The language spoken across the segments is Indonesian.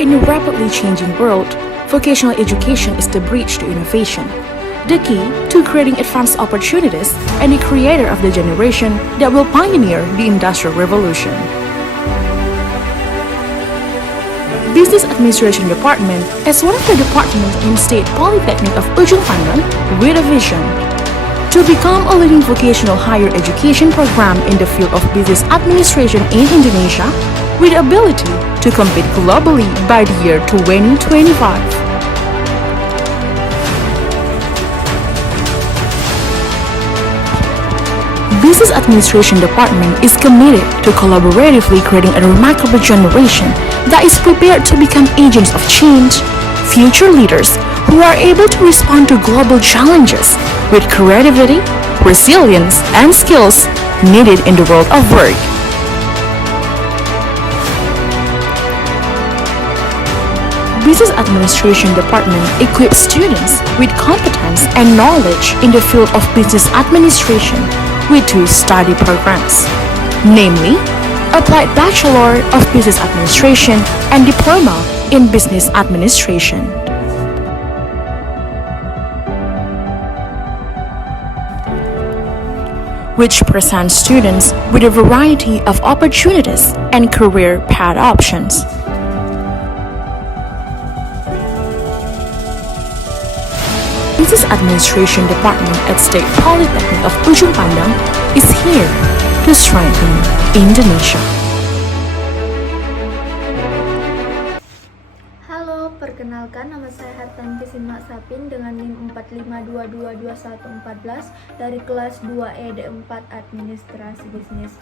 In a rapidly changing world, vocational education is the bridge to innovation, the key to creating advanced opportunities, and the creator of the generation that will pioneer the Industrial Revolution. Business Administration Department is one of the departments in State Polytechnic of Ujung Pandang with a vision to become a leading vocational higher education program in the field of business administration in Indonesia with the ability to compete globally by the year 2025. Business Administration Department is committed to collaboratively creating a remarkable generation that is prepared to become agents of change, future leaders who are able to respond to global challenges with creativity, resilience, and skills needed in the world of work. Business Administration Department equips students with competence and knowledge in the field of business administration with two study programs, namely Applied Bachelor of Business Administration and Diploma in Business Administration. Which presents students with a variety of opportunities and career path options. Business Administration Department at State Polytechnic of Ujung Pandang is here to strengthen Indonesia. Halo, perkenalkan nama saya Hartanti Sinmak Sapin dengan NIM 45222114 dari kelas 2E D4 Administrasi Bisnis.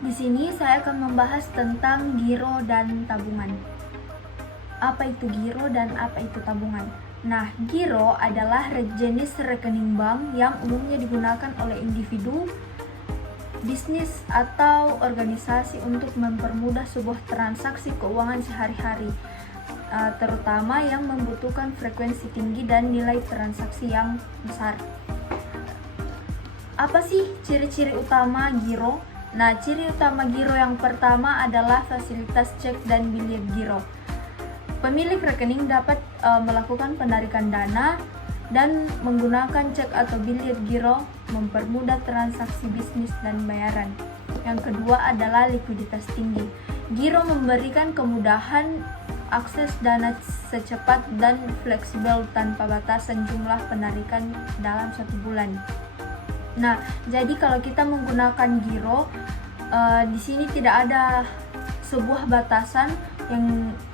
Di sini saya akan membahas tentang giro dan tabungan. Apa itu giro dan apa itu tabungan? Nah, giro adalah jenis rekening bank yang umumnya digunakan oleh individu, bisnis, atau organisasi untuk mempermudah sebuah transaksi keuangan sehari-hari, terutama yang membutuhkan frekuensi tinggi dan nilai transaksi yang besar. Apa sih ciri-ciri utama giro? Nah, ciri utama giro yang pertama adalah fasilitas cek dan biliet giro. Pemilik rekening dapat melakukan penarikan dana dan menggunakan cek atau biliet giro mempermudah transaksi bisnis dan bayaran. Yang kedua adalah likuiditas tinggi. Giro memberikan kemudahan akses dana secepat dan fleksibel tanpa batasan jumlah penarikan dalam 1 bulan. Nah, jadi kalau kita menggunakan giro, di sini tidak ada sebuah batasan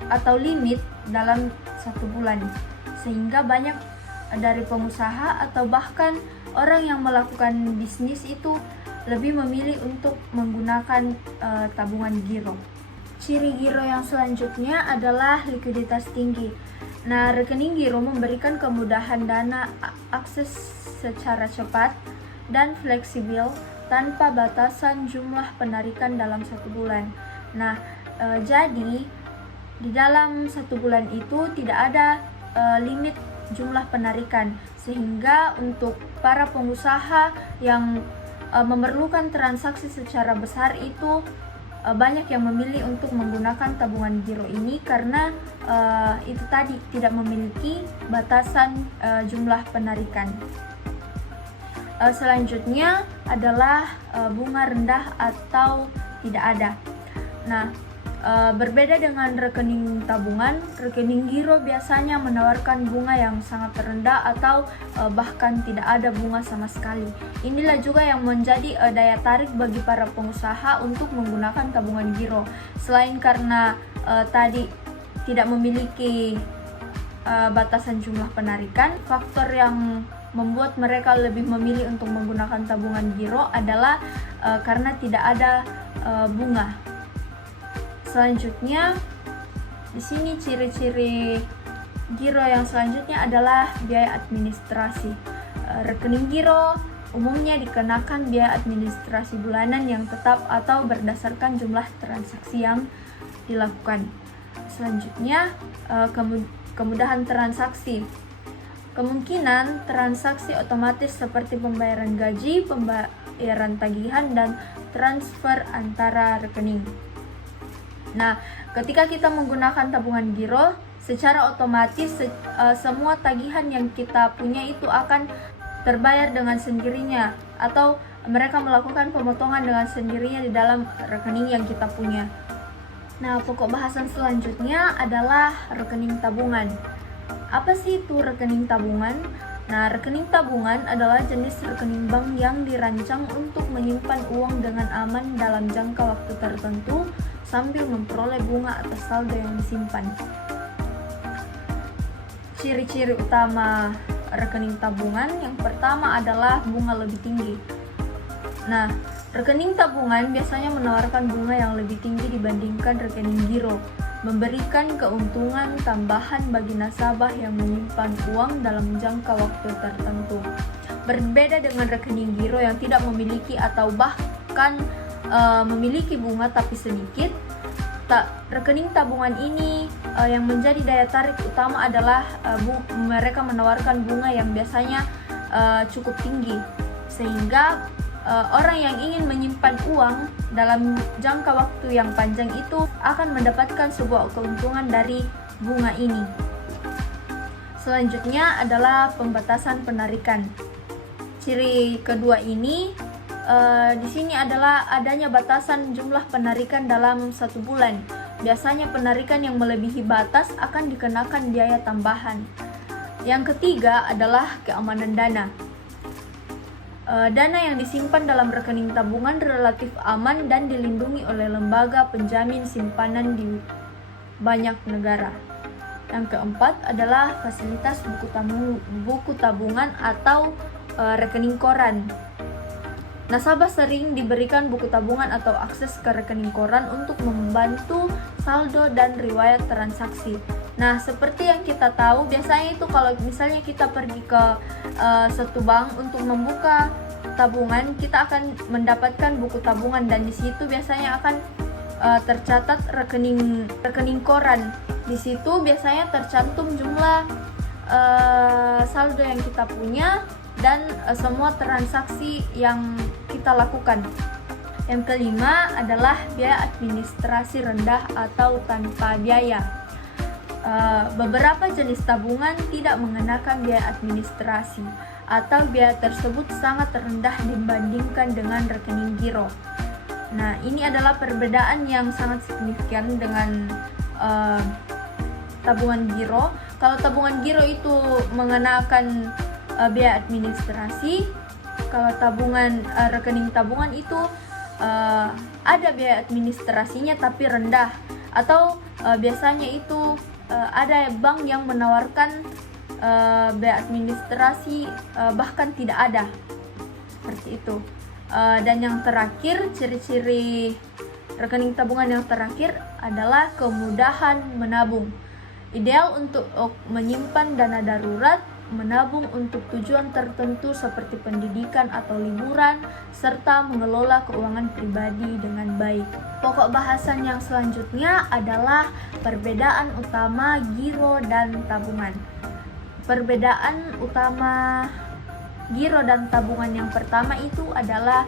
atau limit dalam 1 bulan, sehingga banyak dari pengusaha atau bahkan orang yang melakukan bisnis itu lebih memilih untuk menggunakan tabungan giro. Ciri giro yang selanjutnya adalah likuiditas tinggi. Nah, rekening giro memberikan kemudahan dana akses secara cepat dan fleksibel tanpa batasan jumlah penarikan dalam 1 bulan. Nah, jadi di dalam 1 bulan itu tidak ada limit jumlah penarikan, sehingga untuk para pengusaha yang memerlukan transaksi secara besar itu banyak yang memilih untuk menggunakan tabungan giro ini karena itu tadi tidak memiliki batasan jumlah penarikan. Selanjutnya adalah bunga rendah atau tidak ada. Nah, berbeda dengan rekening tabungan, rekening giro biasanya menawarkan bunga yang sangat rendah atau bahkan tidak ada bunga sama sekali. Inilah juga yang menjadi daya tarik bagi para pengusaha untuk menggunakan tabungan giro. Selain karena tadi tidak memiliki batasan jumlah penarikan, faktor yang membuat mereka lebih memilih untuk menggunakan tabungan giro adalah karena tidak ada bunga. Selanjutnya, di sini ciri-ciri giro yang selanjutnya adalah biaya administrasi. Rekening giro umumnya dikenakan biaya administrasi bulanan yang tetap atau berdasarkan jumlah transaksi yang dilakukan. Selanjutnya, kemudahan transaksi. Kemungkinan transaksi otomatis seperti pembayaran gaji, pembayaran tagihan, dan transfer antara rekening. Nah, ketika kita menggunakan tabungan giro, secara otomatis semua tagihan yang kita punya itu akan terbayar dengan sendirinya, atau mereka melakukan pemotongan dengan sendirinya di dalam rekening yang kita punya. Nah, pokok bahasan selanjutnya adalah rekening tabungan. Apa sih itu rekening tabungan? Nah, rekening tabungan adalah jenis rekening bank yang dirancang untuk menyimpan uang dengan aman dalam jangka waktu tertentu sambil memperoleh bunga atas saldo yang disimpan. Ciri-ciri utama rekening tabungan yang pertama adalah bunga lebih tinggi. Nah, rekening tabungan biasanya menawarkan bunga yang lebih tinggi dibandingkan rekening giro, memberikan keuntungan tambahan bagi nasabah yang menyimpan uang dalam jangka waktu tertentu. Berbeda dengan rekening giro yang tidak memiliki atau bahkan memiliki bunga tapi sedikit, rekening tabungan ini yang menjadi daya tarik utama adalah mereka menawarkan bunga yang biasanya cukup tinggi, sehingga orang yang ingin menyimpan uang dalam jangka waktu yang panjang itu akan mendapatkan sebuah keuntungan dari bunga ini. Selanjutnya adalah pembatasan penarikan. Ciri kedua ini di sini adalah adanya batasan jumlah penarikan dalam 1 bulan. Biasanya penarikan yang melebihi batas akan dikenakan biaya tambahan. Yang ketiga adalah keamanan dana. Dana yang disimpan dalam rekening tabungan relatif aman dan dilindungi oleh lembaga penjamin simpanan di banyak negara. Yang keempat adalah fasilitas buku tabungan atau rekening koran. Nasabah sering diberikan buku tabungan atau akses ke rekening koran untuk membantu saldo dan riwayat transaksi. Nah, seperti yang kita tahu, biasanya itu kalau misalnya kita pergi ke satu bank untuk membuka tabungan, kita akan mendapatkan buku tabungan dan di situ biasanya akan tercatat rekening koran. Di situ biasanya tercantum jumlah saldo yang kita punya dan semua transaksi yang kita lakukan. Yang kelima adalah biaya administrasi rendah atau tanpa biaya. Beberapa jenis tabungan tidak mengenakan biaya administrasi atau biaya tersebut sangat rendah dibandingkan dengan rekening giro. Nah, ini adalah perbedaan yang sangat signifikan dengan tabungan giro. Kalau tabungan giro itu mengenakan biaya administrasi, kalau rekening tabungan itu ada biaya administrasinya tapi rendah, atau biasanya itu ada bank yang menawarkan biaya administrasi bahkan tidak ada, seperti itu. Dan yang terakhir, ciri-ciri rekening tabungan yang terakhir adalah kemudahan menabung. Ideal untuk menyimpan dana darurat, menabung untuk tujuan tertentu seperti pendidikan atau liburan, serta mengelola keuangan pribadi dengan baik. Pokok bahasan yang selanjutnya adalah perbedaan utama giro dan tabungan. Perbedaan utama giro dan tabungan yang pertama itu adalah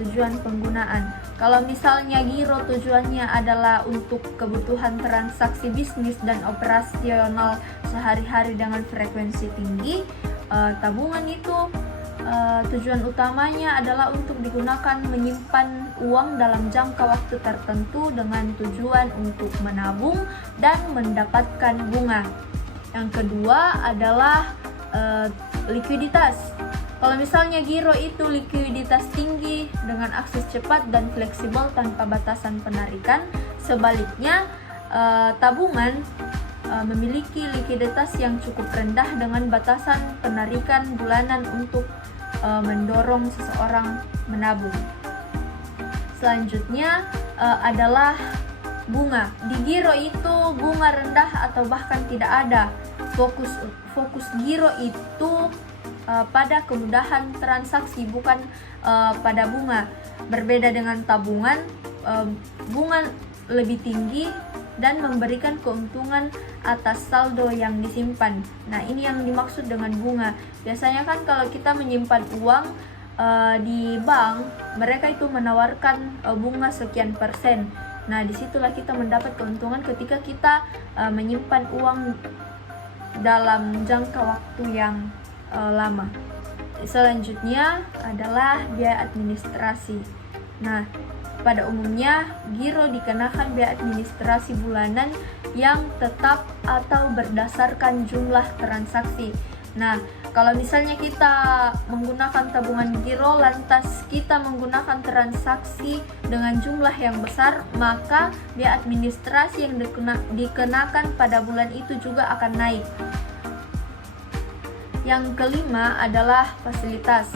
tujuan penggunaan. Kalau misalnya giro tujuannya adalah untuk kebutuhan transaksi bisnis dan operasional sehari-hari dengan frekuensi tinggi, tabungan itu tujuan utamanya adalah untuk digunakan menyimpan uang dalam jangka waktu tertentu dengan tujuan untuk menabung dan mendapatkan bunga. Yang kedua adalah likuiditas. Kalau misalnya giro itu likuiditas tinggi dengan akses cepat dan fleksibel tanpa batasan penarikan. Sebaliknya, tabungan memiliki likuiditas yang cukup rendah dengan batasan penarikan bulanan untuk mendorong seseorang menabung. Selanjutnya adalah bunga. Di giro itu bunga rendah atau bahkan tidak ada. Fokus giro itu pada kemudahan transaksi, bukan pada bunga. Berbeda dengan tabungan, bunga lebih tinggi dan memberikan keuntungan atas saldo yang disimpan. Nah, ini yang dimaksud dengan bunga. Biasanya kan kalau kita menyimpan uang di bank, mereka itu menawarkan bunga sekian persen. Nah, disitulah kita mendapat keuntungan ketika kita menyimpan uang dalam jangka waktu yang lama. Selanjutnya adalah biaya administrasi. Nah, pada umumnya giro dikenakan biaya administrasi bulanan yang tetap atau berdasarkan jumlah transaksi. Nah, kalau misalnya kita menggunakan tabungan giro lantas kita menggunakan transaksi dengan jumlah yang besar, maka biaya administrasi yang dikenakan pada bulan itu juga akan naik. Yang kelima adalah fasilitas.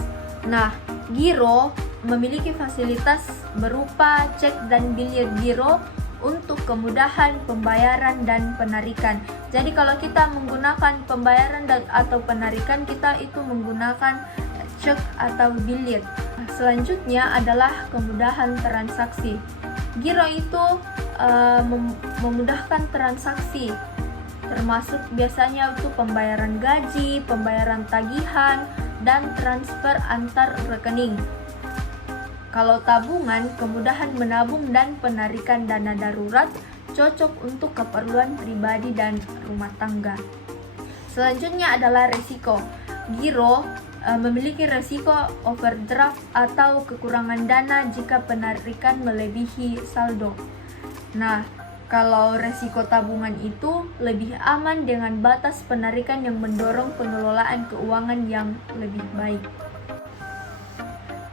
Nah, giro memiliki fasilitas berupa cek dan biliet giro untuk kemudahan pembayaran dan penarikan. Jadi kalau kita menggunakan pembayaran atau penarikan, kita itu menggunakan cek atau biliet. Selanjutnya adalah kemudahan transaksi. Giro itu memudahkan transaksi, termasuk biasanya untuk pembayaran gaji, pembayaran tagihan, dan transfer antar rekening. Kalau tabungan, kemudahan menabung dan penarikan dana darurat cocok untuk keperluan pribadi dan rumah tangga. Selanjutnya adalah risiko. Giro memiliki risiko overdraft atau kekurangan dana jika penarikan melebihi saldo. Nah, kalau resiko tabungan itu lebih aman dengan batas penarikan yang mendorong pengelolaan keuangan yang lebih baik.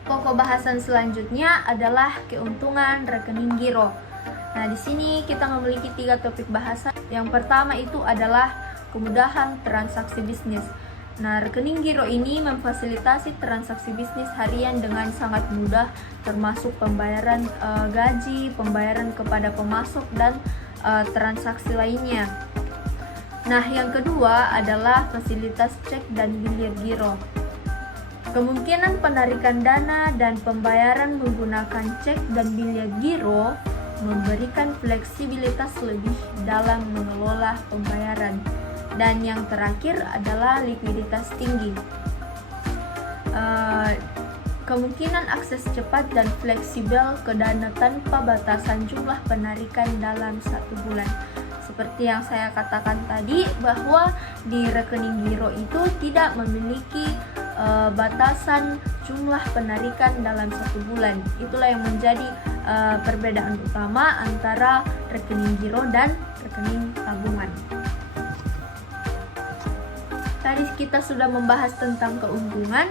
Pokok bahasan selanjutnya adalah keuntungan rekening giro. Nah, di sini kita memiliki 3 topik bahasan. Yang pertama itu adalah kemudahan transaksi bisnis. Nah, rekening giro ini memfasilitasi transaksi bisnis harian dengan sangat mudah, termasuk pembayaran gaji, pembayaran kepada pemasok, dan transaksi lainnya. Nah, yang kedua adalah fasilitas cek dan biliet giro. Kemungkinan penarikan dana dan pembayaran menggunakan cek dan biliet giro memberikan fleksibilitas lebih dalam mengelola pembayaran. Dan yang terakhir adalah likuiditas tinggi. Kemungkinan akses cepat dan fleksibel ke dana tanpa batasan jumlah penarikan dalam 1 bulan. Seperti yang saya katakan tadi, bahwa di rekening giro itu tidak memiliki batasan jumlah penarikan dalam 1 bulan. Itulah yang menjadi perbedaan utama antara rekening giro dan rekening tabungan. Tadi kita sudah membahas tentang keuntungan.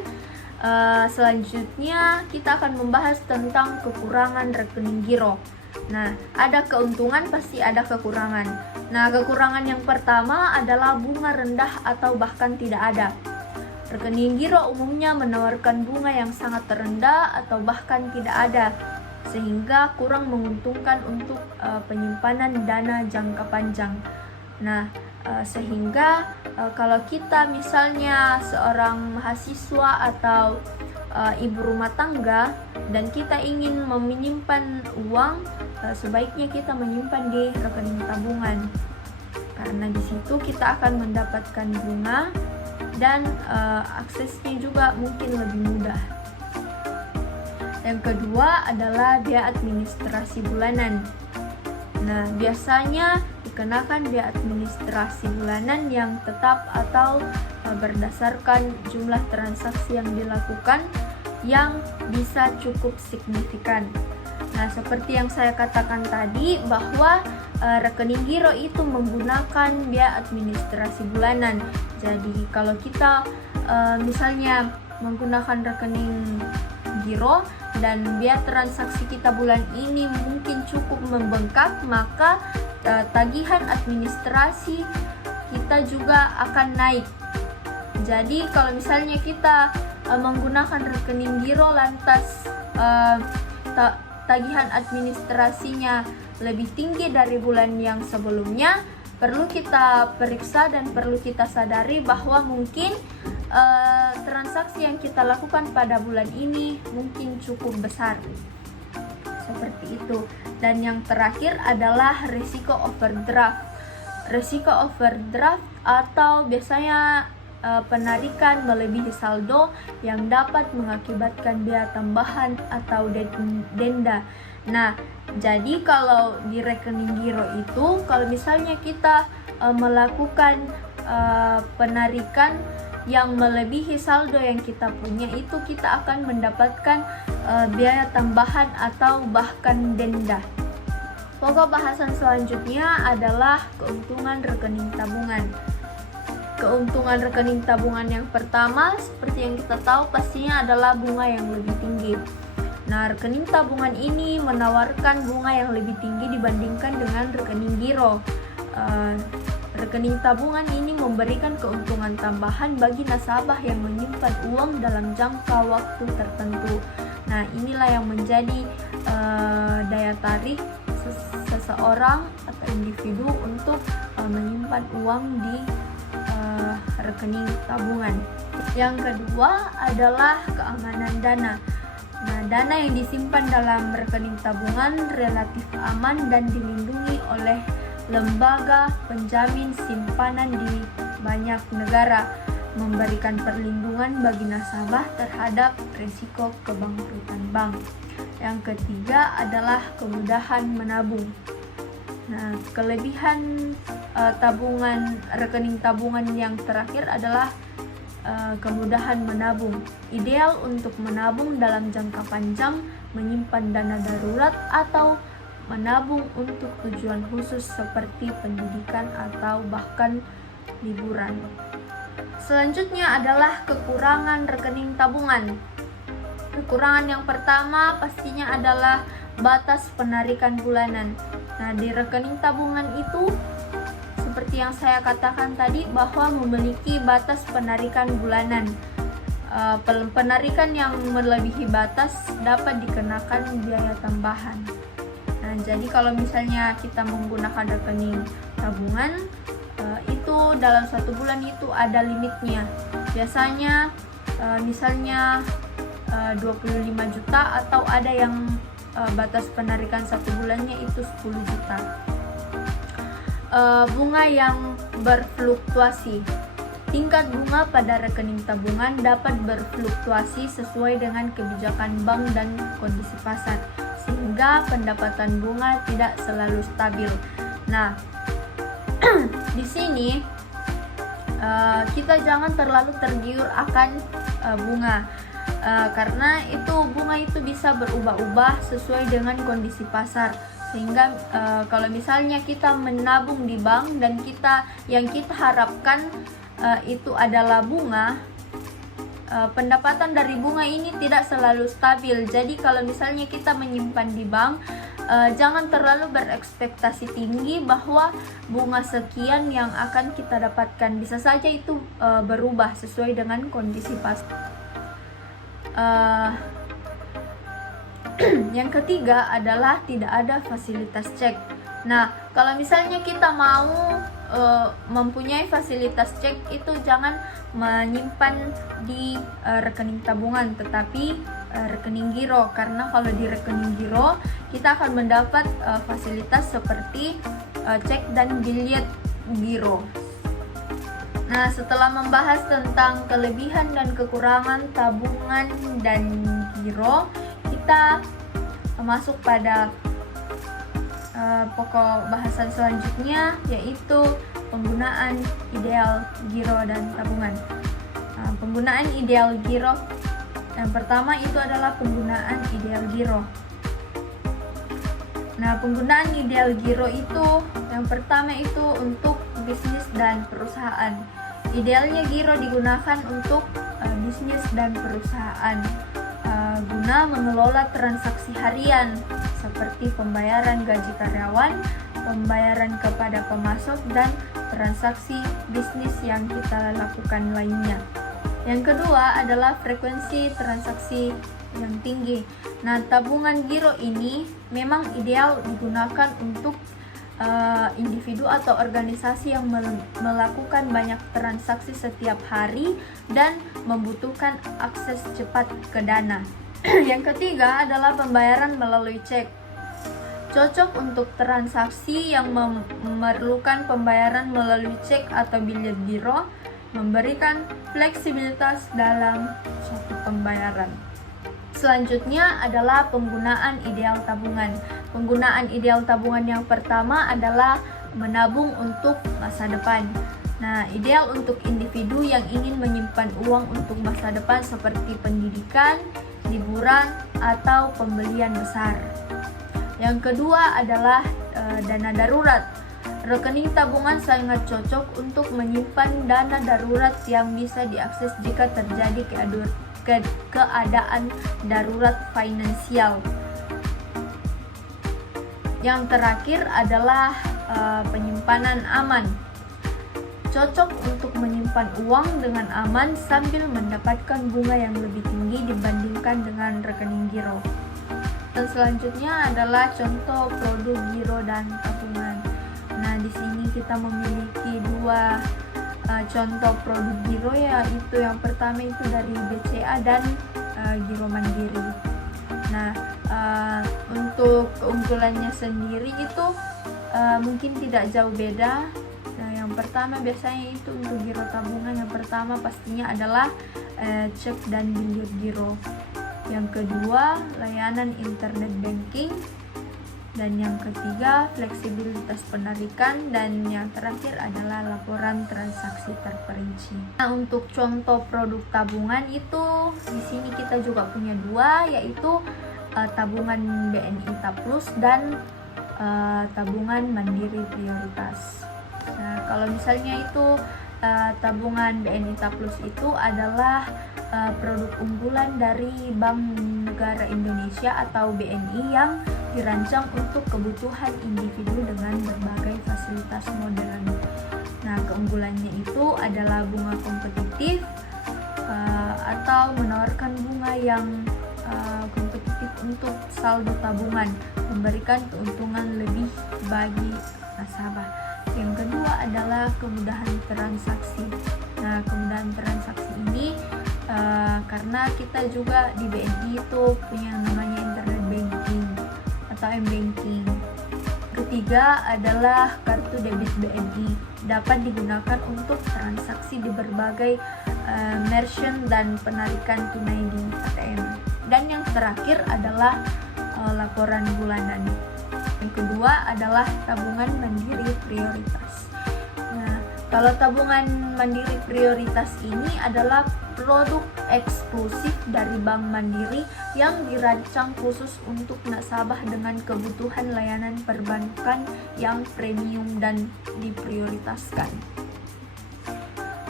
Selanjutnya kita akan membahas tentang kekurangan rekening giro. Nah, ada keuntungan pasti ada kekurangan. Nah, kekurangan yang pertama adalah bunga rendah atau bahkan tidak ada. Rekening giro umumnya menawarkan bunga yang sangat rendah atau bahkan tidak ada, sehingga kurang menguntungkan untuk penyimpanan dana jangka panjang. Nah, sehingga kalau kita misalnya seorang mahasiswa atau ibu rumah tangga dan kita ingin menyimpan uang, sebaiknya kita menyimpan di rekening tabungan, karena di situ kita akan mendapatkan bunga dan aksesnya juga mungkin lebih mudah. Yang kedua adalah biaya administrasi bulanan. Nah, biasanya dikenakan biaya administrasi bulanan yang tetap atau berdasarkan jumlah transaksi yang dilakukan yang bisa cukup signifikan. Nah, seperti yang saya katakan tadi, bahwa rekening giro itu menggunakan biaya administrasi bulanan. Jadi kalau kita misalnya menggunakan rekening giro dan biaya transaksi kita bulan ini mungkin cukup membengkak, maka tagihan administrasi kita juga akan naik. Jadi kalau misalnya kita menggunakan rekening giro lantas tagihan administrasinya lebih tinggi dari bulan yang sebelumnya, perlu kita periksa dan perlu kita sadari bahwa mungkin transaksi yang kita lakukan pada bulan ini mungkin cukup besar. Seperti itu. Dan yang terakhir adalah risiko overdraft. Risiko overdraft atau biasanya penarikan melebihi saldo yang dapat mengakibatkan biaya tambahan atau denda. Nah, Jadi kalau di rekening giro itu, kalau misalnya kita melakukan penarikan yang melebihi saldo yang kita punya, itu kita akan mendapatkan biaya tambahan atau bahkan denda. Pokok bahasan selanjutnya adalah keuntungan rekening tabungan. Keuntungan rekening tabungan yang pertama, seperti yang kita tahu, pastinya adalah bunga yang lebih tinggi. Nah, rekening tabungan ini menawarkan bunga yang lebih tinggi dibandingkan dengan rekening giro. Rekening tabungan ini memberikan keuntungan tambahan bagi nasabah yang menyimpan uang dalam jangka waktu tertentu. Nah, inilah yang menjadi daya tarik seseorang atau individu untuk menyimpan uang di rekening tabungan. Yang kedua adalah keamanan dana. Nah, dana yang disimpan dalam rekening tabungan relatif aman dan dilindungi oleh lembaga penjamin simpanan di banyak negara, memberikan perlindungan bagi nasabah terhadap risiko kebangkrutan bank. Yang ketiga adalah kemudahan menabung. Nah, kelebihan rekening tabungan yang terakhir adalah kemudahan menabung. Ideal untuk menabung dalam jangka panjang, menyimpan dana darurat, atau menabung untuk tujuan khusus seperti pendidikan atau bahkan liburan. Selanjutnya adalah kekurangan rekening tabungan. Kekurangan yang pertama pastinya adalah batas penarikan bulanan. Nah, di rekening tabungan itu seperti yang saya katakan tadi, bahwa memiliki batas penarikan bulanan. Penarikan yang melebihi batas dapat dikenakan biaya tambahan. Nah, jadi kalau misalnya kita menggunakan rekening tabungan, itu dalam 1 bulan itu ada limitnya. Biasanya misalnya 25 juta, atau ada yang batas penarikan 1 bulannya itu 10 juta. Bunga yang berfluktuasi. Tingkat bunga pada rekening tabungan dapat berfluktuasi sesuai dengan kebijakan bank dan kondisi pasar, sehingga pendapatan bunga tidak selalu stabil. Nah, di sini kita jangan terlalu tergiur akan bunga, karena bunga itu bisa berubah-ubah sesuai dengan kondisi pasar. Sehingga kalau misalnya kita menabung di bank dan yang kita harapkan itu adalah bunga, pendapatan dari bunga ini tidak selalu stabil. Jadi kalau misalnya kita menyimpan di bank, jangan terlalu berekspektasi tinggi bahwa bunga sekian yang akan kita dapatkan. Bisa saja itu berubah sesuai dengan kondisi pasar. Yang ketiga adalah tidak ada fasilitas cek. Nah, kalau misalnya kita mau mempunyai fasilitas cek, itu jangan menyimpan di rekening tabungan, tetapi rekening giro. Karena kalau di rekening giro kita akan mendapat fasilitas seperti cek dan biliet giro. Nah, setelah membahas tentang kelebihan dan kekurangan tabungan dan giro, kita masuk pada pokok bahasan selanjutnya, yaitu penggunaan ideal giro dan tabungan. Penggunaan ideal giro yang pertama itu adalah penggunaan ideal giro. Nah, penggunaan ideal giro itu yang pertama itu untuk bisnis dan perusahaan. Idealnya giro digunakan untuk bisnis dan perusahaan guna mengelola transaksi harian seperti pembayaran gaji karyawan, pembayaran kepada pemasok, dan transaksi bisnis yang kita lakukan lainnya. Yang kedua adalah frekuensi transaksi yang tinggi. Nah, tabungan giro ini memang ideal digunakan untuk individu atau organisasi yang melakukan banyak transaksi setiap hari dan membutuhkan akses cepat ke dana. Yang ketiga adalah pembayaran melalui cek. Cocok untuk transaksi yang memerlukan pembayaran melalui cek atau biliet giro, memberikan fleksibilitas dalam suatu pembayaran. Selanjutnya adalah penggunaan ideal tabungan. Penggunaan ideal tabungan yang pertama adalah menabung untuk masa depan. Nah, ideal untuk individu yang ingin menyimpan uang untuk masa depan seperti pendidikan, liburan, atau pembelian besar. Yang kedua adalah dana darurat. Rekening tabungan sangat cocok untuk menyimpan dana darurat yang bisa diakses jika terjadi keadaan darurat finansial. Yang terakhir adalah penyimpanan aman. Cocok untuk menyimpan uang dengan aman sambil mendapatkan bunga yang lebih tinggi dibandingkan dengan rekening giro. Dan selanjutnya adalah contoh produk giro dan tabungan. Nah, di sini kita memiliki dua contoh produk giro, yaitu yang pertama itu dari BCA dan Giro Mandiri. Nah, untuk keunggulannya sendiri itu mungkin tidak jauh beda. Nah, yang pertama biasanya itu untuk giro tabungan, yang pertama pastinya adalah cek dan biliar giro. Yang kedua, layanan internet banking. Dan yang ketiga, fleksibilitas penarikan, dan yang terakhir adalah laporan transaksi terperinci. Nah, untuk contoh produk tabungan itu di sini kita juga punya dua, yaitu tabungan BNI Taplus dan tabungan Mandiri Prioritas. Nah, kalau misalnya itu tabungan BNI Taplus itu adalah produk unggulan dari Bank Negara Indonesia atau BNI yang dirancang untuk kebutuhan individu dengan berbagai fasilitas modern. Nah, keunggulannya itu adalah bunga kompetitif atau menawarkan bunga yang kompetitif untuk saldo tabungan, memberikan keuntungan lebih bagi nasabah. Yang kedua adalah kemudahan transaksi. Nah, kemudahan transaksi ini karena kita juga di BNI itu punya namanya internet banking atau m-banking. Ketiga adalah kartu debit BNI, dapat digunakan untuk transaksi di berbagai merchant dan penarikan tunai di ATM. Dan yang terakhir adalah laporan bulanan. Yang kedua adalah tabungan Mandiri Prioritas. Nah, kalau tabungan Mandiri Prioritas ini adalah produk eksklusif dari Bank Mandiri yang dirancang khusus untuk nasabah dengan kebutuhan layanan perbankan yang premium dan diprioritaskan.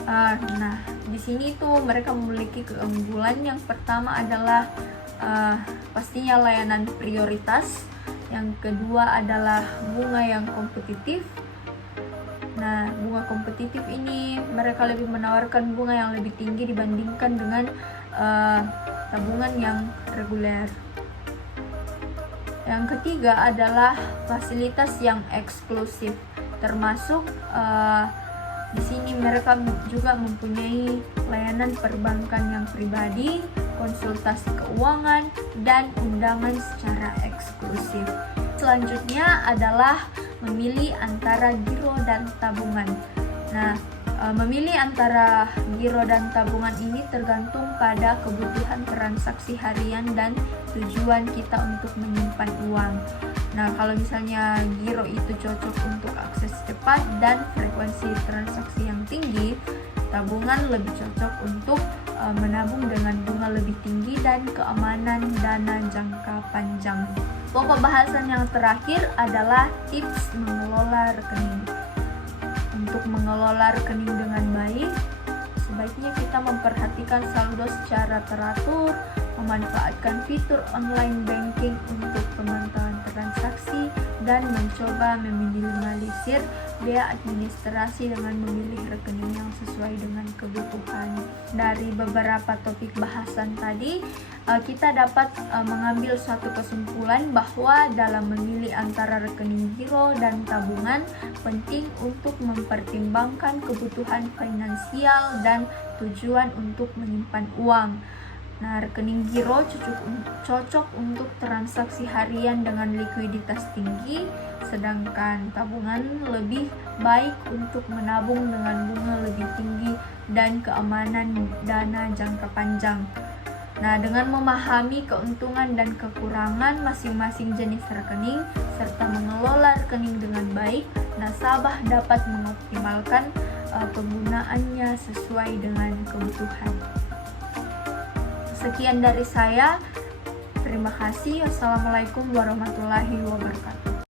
Nah, di sini tuh mereka memiliki keunggulan. Yang pertama adalah pastinya layanan prioritas. Yang kedua adalah bunga yang kompetitif. Nah, bunga kompetitif ini mereka lebih menawarkan bunga yang lebih tinggi dibandingkan dengan tabungan yang reguler. Yang ketiga adalah fasilitas yang eksklusif, termasuk di sini mereka juga mempunyai layanan perbankan yang pribadi, konsultasi keuangan, dan undangan secara eksklusif. Selanjutnya adalah memilih antara giro dan tabungan. Nah, memilih antara giro dan tabungan ini tergantung pada kebutuhan transaksi harian dan tujuan kita untuk menyimpan uang. Nah, kalau misalnya giro itu cocok untuk akses cepat dan frekuensi transaksi yang tinggi, tabungan lebih cocok untuk menabung dengan bunga lebih tinggi dan keamanan dana jangka panjang. Pokok bahasan yang terakhir adalah tips mengelola rekening. Untuk mengelola rekening dengan baik, sebaiknya kita memperhatikan saldo secara teratur, memanfaatkan fitur online banking untuk pemantauan transaksi, dan mencoba meminimalisir biaya administrasi dengan memilih rekening yang sesuai dengan kebutuhan. Dari beberapa topik bahasan tadi, kita dapat mengambil suatu kesimpulan bahwa dalam memilih antara rekening giro dan tabungan, penting untuk mempertimbangkan kebutuhan finansial dan tujuan untuk menyimpan uang. Nah, rekening giro cocok untuk transaksi harian dengan likuiditas tinggi, sedangkan tabungan lebih baik untuk menabung dengan bunga lebih tinggi dan keamanan dana jangka panjang. Nah, dengan memahami keuntungan dan kekurangan masing-masing jenis rekening serta mengelola rekening dengan baik, nasabah dapat mengoptimalkan penggunaannya sesuai dengan kebutuhan. Sekian dari saya. Terima kasih. Wassalamualaikum warahmatullahi wabarakatuh.